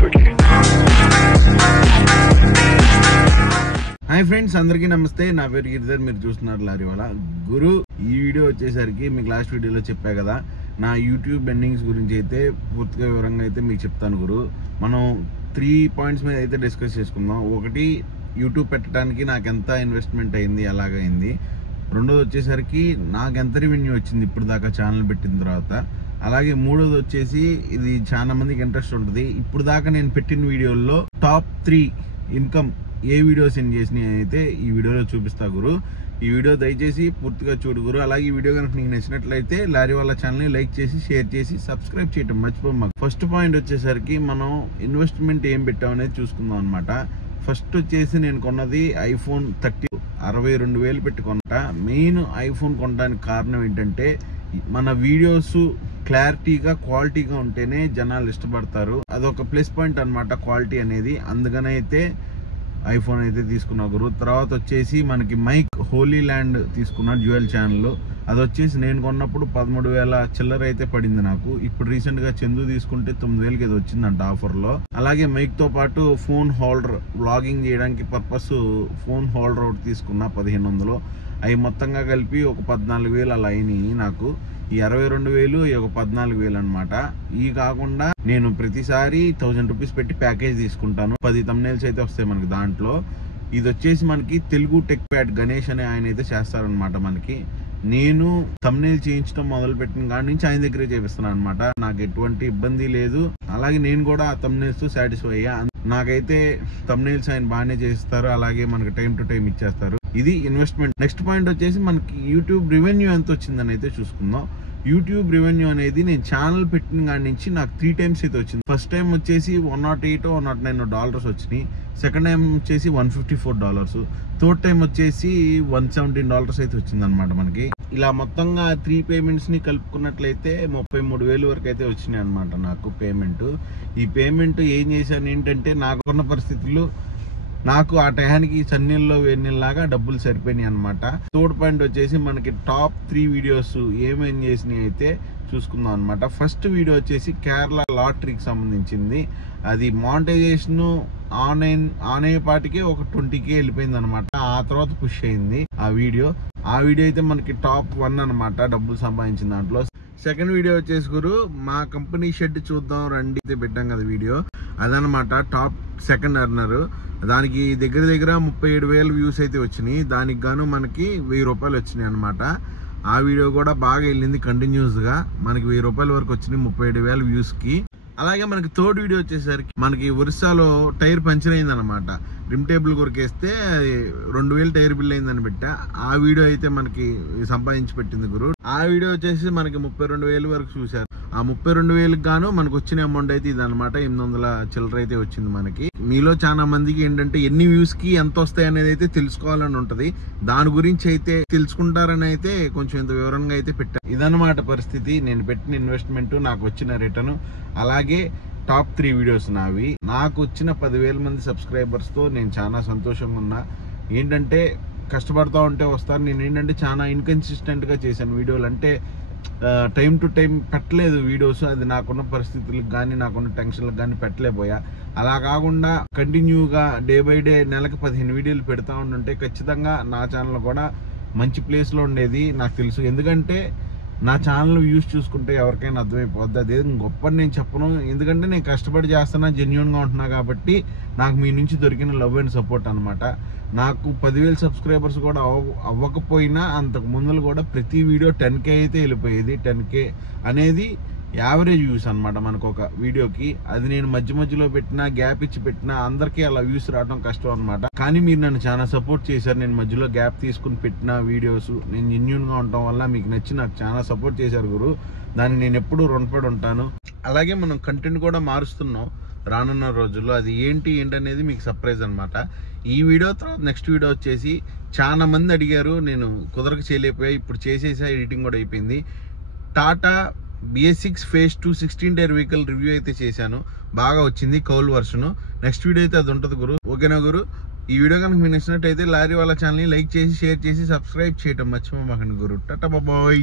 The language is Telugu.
హాయ్ ఫ్రెండ్స్, అందరికీ నమస్తే. నా పేరు గిరిధర్, మీరు చూస్తున్నారు లారీవాలా గురు. ఈ వీడియో వచ్చేసరికి మీకు లాస్ట్ వీడియోలో చెప్పా కదా, నా యూట్యూబ్ ఎర్నింగ్స్ గురించి అయితే పూర్తిగా వివరంగా అయితే మీకు చెప్తాను గురు. మనం 3 పాయింట్స్ మీద అయితే డిస్కస్ చేసుకుందాం. ఒకటి, యూట్యూబ్ పెట్టడానికి నాకు ఎంత ఇన్వెస్ట్మెంట్ అయింది, ఎలాగైంది. రెండోది వచ్చేసరికి నాకు ఎంత రెవెన్యూ వచ్చింది ఇప్పుడు దాకా ఛానల్ పెట్టిన తర్వాత. అలాగే మూడోది వచ్చేసి, ఇది చాలా మందికి ఇంట్రెస్ట్ ఉంటుంది, ఇప్పుడు దాకా నేను పెట్టిన వీడియోల్లో టాప్ 3 ఇన్కమ్ ఏ వీడియోస్ సెండ్ చేసినాయి అయితే ఈ వీడియోలో చూపిస్తా గురు. ఈ వీడియో దయచేసి పూర్తిగా చూడు గురు. అలాగే ఈ వీడియో కనుక నీకు నచ్చినట్లయితే లారీవాలా ఛానల్ని లైక్ చేసి, షేర్ చేసి, సబ్స్క్రైబ్ చేయటం మర్చిపోమాకు. ఫస్ట్ పాయింట్ వచ్చేసరికి, మనం ఇన్వెస్ట్మెంట్ ఏం పెట్టామనేది చూసుకుందాం అనమాట. ఫస్ట్ వచ్చేసి నేను కొన్నది iPhone 13, 62,000 పెట్టి కొన్నట. మెయిన్ ఐఫోన్ కొనడానికి కారణం ఏంటంటే, మన వీడియోస్ క్లారిటీగా, క్వాలిటీగా ఉంటేనే జనాలు ఇష్టపడతారు. అదొక ప్లస్ పాయింట్ అనమాట, క్వాలిటీ అనేది. అందుకనే అయితే ఐఫోన్ అయితే తీసుకున్నా గురు. తర్వాత వచ్చేసి మనకి మైక్ హోలీ ల్యాండ్ తీసుకున్నా, డ్యూయల్ ఛానల్. అది వచ్చేసి నేను కొన్నప్పుడు 13,000 చిల్లర అయితే పడింది నాకు. ఇప్పుడు రీసెంట్ గా చందు తీసుకుంటే 9,000కి ఇది వచ్చిందంట ఆఫర్లో. అలాగే మైక్ తో పాటు ఫోన్ హోల్డర్, వ్లాగింగ్ చేయడానికి పర్పస్ ఫోన్ హోల్డర్ ఒకటి తీసుకున్నా 1,500. అవి మొత్తంగా కలిపి ఒక 14,000 అలా అయినాయి నాకు. ఈ 62,000 ఒక 14,000 అనమాట. ఈ కాకుండా నేను ప్రతిసారి 1000 రూపీస్ పెట్టి ప్యాకేజ్ తీసుకుంటాను. 10 thumbnails అయితే వస్తాయి మనకి దాంట్లో. ఇది వచ్చేసి మనకి తెలుగు టెక్ ప్యాడ్ గణేష్ అనే ఆయన అయితే చేస్తారనమాట మనకి. నేను thumbnail చేయించడం మొదలు పెట్టిన కాడి నుంచి ఆయన దగ్గరే చేపిస్తున్నాను అనమాట. నాకు ఎటువంటి ఇబ్బంది లేదు. అలాగే నేను కూడా ఆ thumbnails తో సాటిస్ఫై అయ్యా. నాకైతే thumbnails ఆయన బాగానే చేస్తారు, అలాగే మనకి టైం టు టైం ఇచ్చేస్తారు. ఇది ఇన్వెస్ట్మెంట్. నెక్స్ట్ పాయింట్ వచ్చేసి, మనకి యూట్యూబ్ రెవెన్యూ ఎంత వచ్చిందని అయితే చూసుకుందాం. యూట్యూబ్ రెవెన్యూ అనేది నేను ఛానల్ పెట్టిన కాడి నుంచి నాకు 3 times అయితే వచ్చింది. ఫస్ట్ టైం వచ్చేసి $108, $109 వచ్చినాయి. సెకండ్ టైం వచ్చేసి $154. థర్డ్ టైం వచ్చేసి $117 అయితే వచ్చింది అనమాట మనకి. ఇలా మొత్తంగా 3 payments ని కలుపుకున్నట్లయితే 33,000 వరకు అయితే వచ్చినాయి అనమాట నాకు పేమెంట్. ఈ పేమెంట్ ఏం చేశాను ఏంటంటే, నాకున్న పరిస్థితుల్లో నాకు ఆ టయానికి చన్నీళ్ళలో వేడినీళ్ళలాగా డబ్బులు సరిపోయినాయి అనమాట. థర్డ్ పాయింట్ వచ్చేసి, మనకి టాప్ 3 వీడియోస్ ఏమేం చేసినాయి అయితే చూసుకుందాం అనమాట. ఫస్ట్ వీడియో వచ్చేసి కేరళ లాటరీకి సంబంధించింది. అది మానిటైజేషన్ ఆన్ అయ్యేపాటికే ఒక 20K వెళ్ళిపోయింది అనమాట. ఆ తర్వాత పుష్ అయింది ఆ వీడియో. అయితే మనకి టాప్ 1 అనమాట డబ్బులు సంపాదించిన దాంట్లో. సెకండ్ వీడియో వచ్చేసి గురు, మా కంపెనీ షెడ్ చూద్దాం రండి అయితే పెట్టాం కదా వీడియో, అదనమాట టాప్ 2nd ఎర్నర్. దానికి దగ్గర 37,000 వ్యూస్ అయితే వచ్చినాయి. దానికి గాను మనకి 1,000 రూపాయలు వచ్చినాయి అనమాట. ఆ వీడియో కూడా బాగా వెళ్ళింది కంటిన్యూస్ గా. మనకి 1,000 రూపాయల వరకు వచ్చినాయి 37,000 వ్యూస్ కి. అలాగే మనకి థర్డ్ వీడియో వచ్చేసరికి, మనకి ఒరిస్సాలో టైర్ పంచర్ అయింది అనమాట. రిమ్ టేబుల్ కొరికేస్తే 2,000 టైర్ బిల్ అయిందని పెట్టా. ఆ వీడియో అయితే మనకి సంపాదించి పెట్టింది గురు. ఆ వీడియో వచ్చేసి మనకి 32,000 వరకు చూశారు. ఆ 32,000కి గాను మనకు వచ్చిన అమౌంట్ అయితే ఇది అనమాట. 800 చిల్లర అయితే వచ్చింది మనకి. మీలో చాలా మందికి ఏంటంటే, ఎన్ని వ్యూస్ కి ఎంత వస్తాయి అనేది అయితే తెలుసుకోవాలని ఉంటది. దాని గురించి అయితే తెలుసుకుంటారని అయితే కొంచెం ఇంత వివరంగా అయితే పెట్టా. ఇదన్నమాట పరిస్థితి. నేను పెట్టిన ఇన్వెస్ట్మెంట్, నాకు వచ్చిన రిటర్న్, అలాగే టాప్ 3 వీడియోస్ నావి. నాకు వచ్చిన 10,000 మంది సబ్స్క్రైబర్స్ తో నేను చాలా సంతోషంగా ఉన్నా. ఏంటంటే, కష్టపడతా ఉంటే వస్తారు. నేను ఏంటంటే చాలా ఇన్కన్సిస్టెంట్ గా చేశాను వీడియోలు. అంటే టైం టు టైం పెట్టలేదు వీడియోస్. అది నాకున్న పరిస్థితులకు కానీ, నాకున్న టెన్షన్లకు కానీ పెట్టలేకపోయా. అలా కాకుండా కంటిన్యూగా డే బై డే నెలకు 15 వీడియోలు పెడతా ఉంటే ఖచ్చితంగా నా ఛానల్ కూడా మంచి ప్లేస్లో ఉండేది నాకు తెలుసు. ఎందుకంటే నా ఛానల్ వ్యూస్ చూసుకుంటే ఎవరికైనా అర్థమైపోద్ది. అదేం గొప్పని నేను చెప్పను, ఎందుకంటే నేను కష్టపడి చేస్తున్నా, జెన్యూన్గా ఉంటున్నా కాబట్టి నాకు మీ నుంచి దొరికిన లవ్ అండ్ సపోర్ట్ అనమాట. నాకు 10,000 సబ్స్క్రైబర్స్ కూడా అవ్వకపోయినా అంతకు ముందులు కూడా ప్రతి వీడియో 10K అయితే వెళ్ళిపోయేది. 10K అనేది యావరేజ్ వ్యూస్ అనమాట మనకు ఒక వీడియోకి. అది నేను మధ్యలో పెట్టినా, గ్యాప్ ఇచ్చి పెట్టినా అందరికీ అలా వ్యూస్ రావడం కష్టం అనమాట. కానీ మీరు నన్ను చాలా సపోర్ట్ చేశారు. నేను మధ్యలో గ్యాప్ తీసుకుని పెట్టిన వీడియోస్, నేను జెన్యూన్గా ఉండటం వల్ల మీకు నచ్చి నాకు చాలా సపోర్ట్ చేశారు గురు. దానికి నేను ఎప్పుడూ రుణపడి ఉంటాను. అలాగే మనం కంటెంట్ కూడా మారుస్తున్నాం రానున్న రోజుల్లో. అది ఏంటి అనేది మీకు సర్ప్రైజ్ అనమాట. ఈ వీడియో తర్వాత నెక్స్ట్ వీడియో వచ్చేసి, చాలా మంది అడిగారు, నేను కుదరక చేయలేకపోయా. ఇప్పుడు చేసేసా, ఎడిటింగ్ కూడా అయిపోయింది. Tata BS6 Phase 2 16 tyre vehicle review అయితే చేశాను. బాగా వచ్చింది కౌల్ వర్షన్. నెక్స్ట్ వీడియో అయితే అది ఉంటుంది గురు. ఓకేనా గురు? ఈ వీడియో కనుక మీకు నచ్చినట్టయితే లారీవాలా ఛానల్ని లైక్ చేసి, షేర్ చేసి, సబ్స్క్రైబ్ చేయటం మర్చిపోమాకండి గురు. టాటా బాయ్.